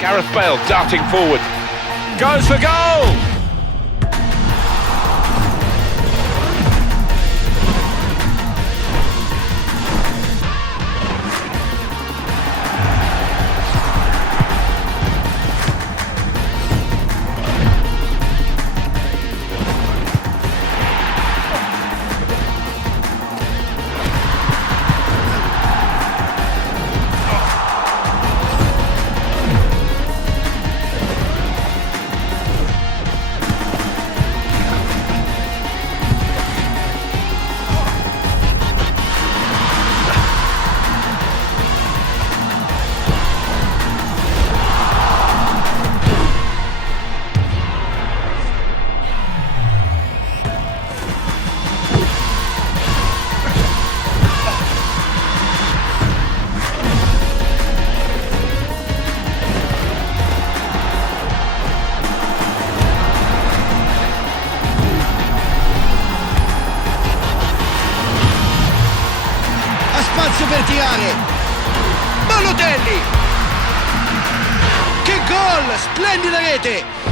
Gareth Bale darting forward. Goes for goal! Spazio per tirare. Balotelli! Che gol! Splendida rete!